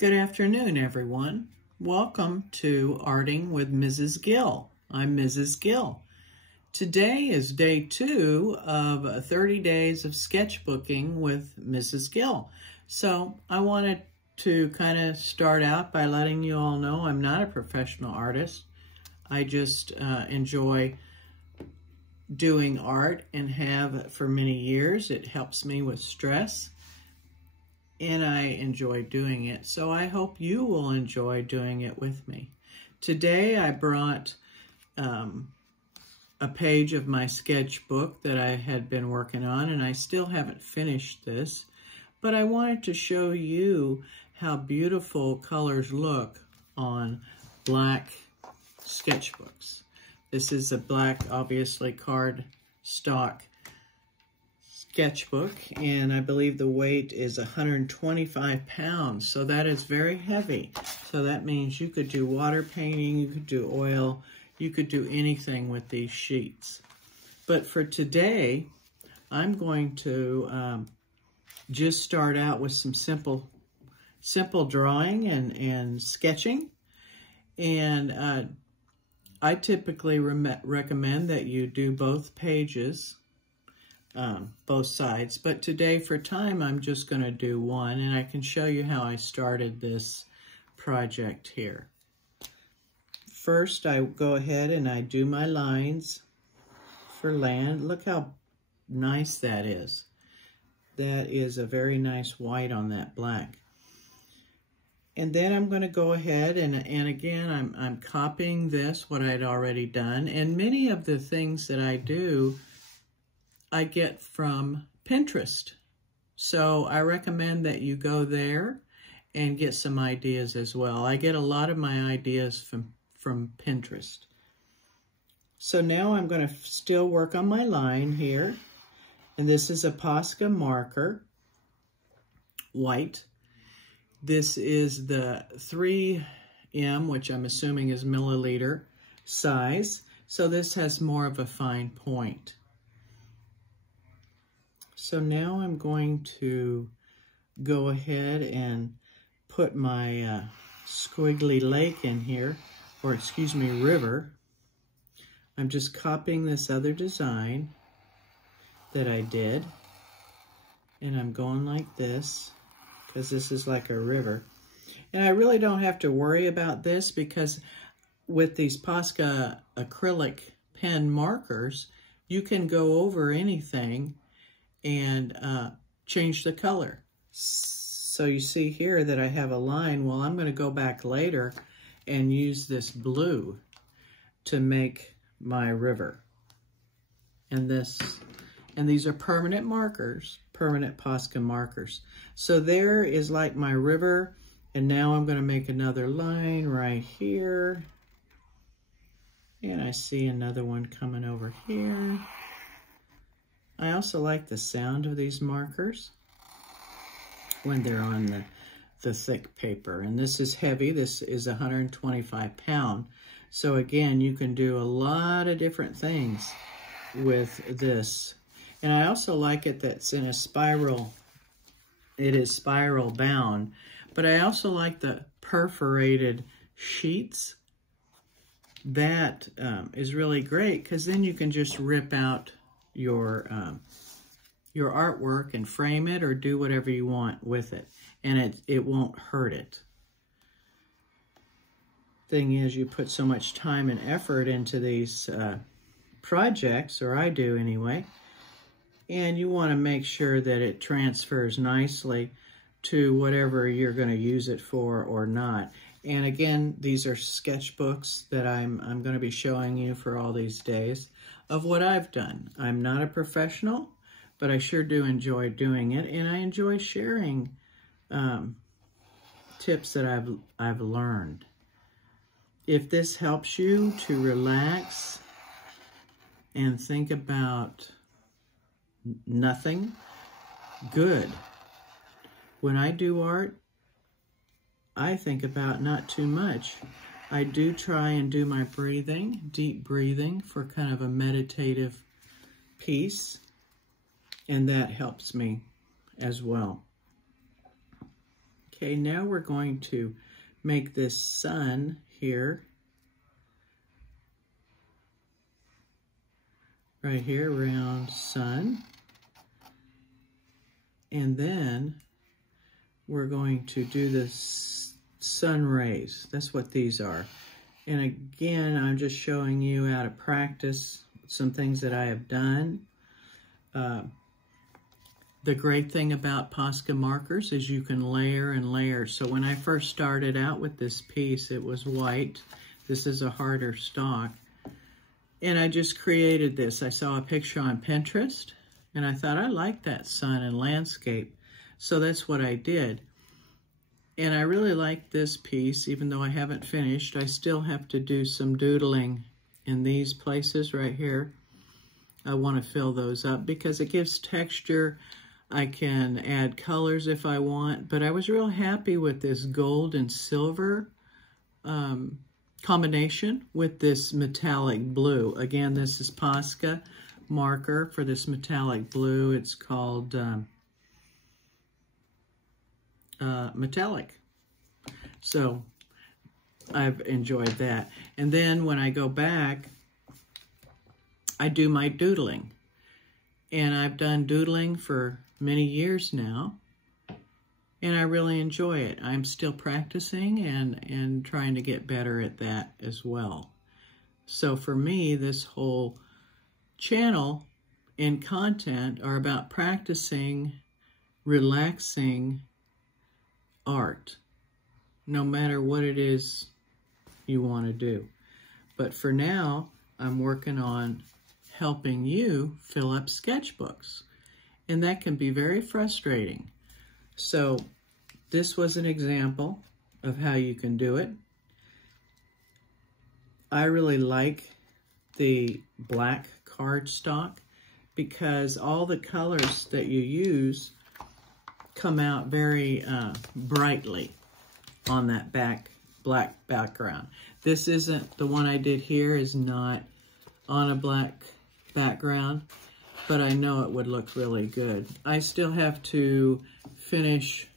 Good afternoon, everyone. Welcome to Arting with Mrs. Gill. I'm Mrs. Gill. Today is day 2 of 30 days of sketchbooking with Mrs. Gill. So I wanted to kind of start out by letting you all know I'm not a professional artist. I just enjoy doing art and have for many years. It helps me with stress, and I enjoy doing it. So I hope you will enjoy doing it with me. Today I brought a page of my sketchbook that I had been working on, and I still haven't finished this, but I wanted to show you how beautiful colors look on black sketchbooks. This is a black, obviously, card stock sketchbook, and I believe the weight is 125 pounds, so that is very heavy. So that means you could do water painting, you could do oil, you could do anything with these sheets. But for today, I'm going to just start out with some simple drawing and sketching. And I typically recommend that you do both pages, both sides, but today for time I'm just going to do one, and I can show you how I started this project here. First I go ahead and I do my lines for land. Look how nice that is. That is a very nice white on that black. And then I'm going to go ahead and again I'm copying this, what I'd already done, and many of the things that I do I get from Pinterest. So I recommend that you go there and get some ideas as well. I get a lot of my ideas from Pinterest. So now I'm going to still work on my line here. And this is a Posca marker, white. This is the 3M, which I'm assuming is milliliter size. So this has more of a fine point. So now I'm going to go ahead and put my squiggly lake in here, or excuse me, river. I'm just copying this other design that I did, and I'm going like this, because this is like a river. And I really don't have to worry about this, because with these Posca acrylic pen markers, you can go over anything and change the color. So you see here that I have a line. Well, I'm going to go back later and use this blue to make my river. And these are permanent markers, permanent Posca markers. So there is like my river, and now I'm going to make another line right here. And I see another one coming over here. I also like the sound of these markers when they're on the thick paper. And this is heavy. This is 125 pound. So again, you can do a lot of different things with this. And I also like it that's in a spiral. It is spiral bound. But I also like the perforated sheets. That is really great, because then you can just rip out your artwork and frame it or do whatever you want with it, and it won't hurt it. Thing is, you put so much time and effort into these projects, or I do anyway, and you want to make sure that it transfers nicely to whatever you're going to use it for or not. And again, these are sketchbooks that I'm going to be showing you for all these days of what I've done. I'm not a professional, but I sure do enjoy doing it, and I enjoy sharing tips that I've learned. If this helps you to relax and think about nothing, good. When I do art, I think about not too much. I do try and do my breathing, deep breathing, for kind of a meditative piece, and that helps me as well. Okay, now we're going to make this sun here. Right here, round sun. And then we're going to do the sun rays. That's what these are. And again, I'm just showing you how to practice some things that I have done. The great thing about Posca markers is you can layer and layer. So when I first started out with this piece, it was white. This is a harder stock. And I just created this. I saw a picture on Pinterest, and I thought I liked that sun and landscape. So that's what I did. And I really like this piece, even though I haven't finished. I still have to do some doodling in these places right here. I want to fill those up because it gives texture. I can add colors if I want, but I was real happy with this gold and silver combination with this metallic blue. Again, this is Posca marker for this metallic blue. It's called metallic. So I've enjoyed that. And then when I go back, I do my doodling. And I've done doodling for many years now, and I really enjoy it. I'm still practicing and trying to get better at that as well. So for me, this whole channel and content are about practicing, relaxing art, no matter what it is you want to do. But for now, I'm working on helping you fill up sketchbooks. And that can be very frustrating. So this was an example of how you can do it. I really like the black cardstock because all the colors that you use come out very brightly on that black background. This isn't, the one I did here is not on a black background, but I know it would look really good. I still have to finish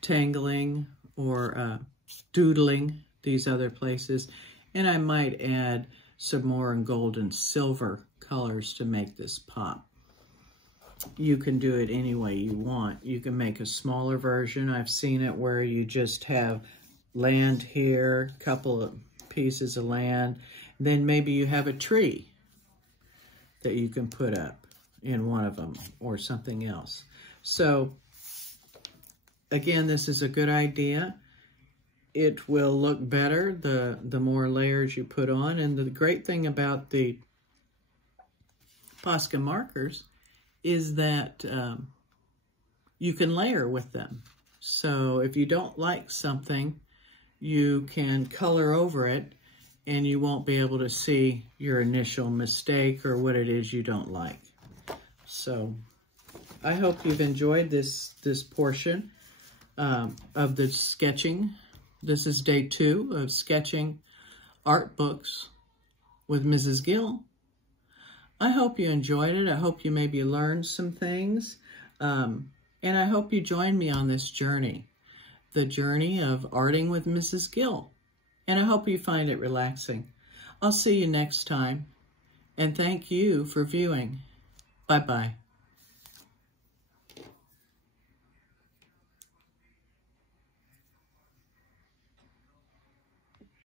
tangling or doodling these other places, and I might add some more gold and silver colors to make this pop. You can do it any way you want. You can make a smaller version. I've seen it where you just have land here, a couple of pieces of land, then maybe you have a tree that you can put up in one of them or something else. So again, this is a good idea. It will look better the more layers you put on. And the great thing about the Posca markers is that you can layer with them. So if you don't like something, you can color over it and you won't be able to see your initial mistake or what it is you don't like. So I hope you've enjoyed this portion of the sketching. This is day 2 of sketching art books with Mrs. Gill. I hope you enjoyed it. I hope you maybe learned some things. And I hope you join me on this journey, the journey of arting with Mrs. Gill. And I hope you find it relaxing. I'll see you next time. And thank you for viewing. Bye-bye.